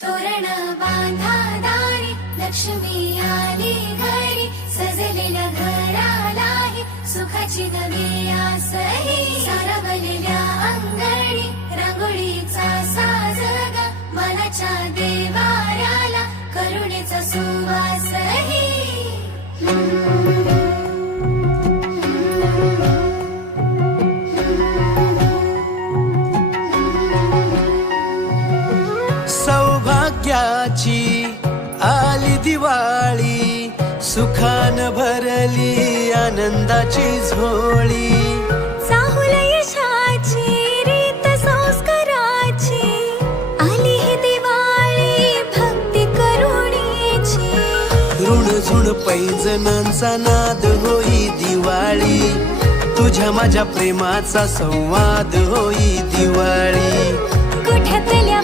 तोरण बांधा दारी, लक्ष्मी आली घरी, सजलेल्या घरालाही सुखाची नवी आसही. सारवलेल्या अंगणी रांगोळीचा साजग, मनाच्या देवाऱ्याला करुणेचा सुवासही. सौभाग्याची आली दिवाळी, सुखान भरली आनंदाची झोळी. चाहुल यशाची रीत संस्काराची, आली ही दिवाळी भक्ती करुणेची. ऋण झुण पैंजणांचा नाद होई दिवाळी, तुझ्या माझ्या प्रेमाचा संवाद होई दिवाळी. कुठ्यातल्या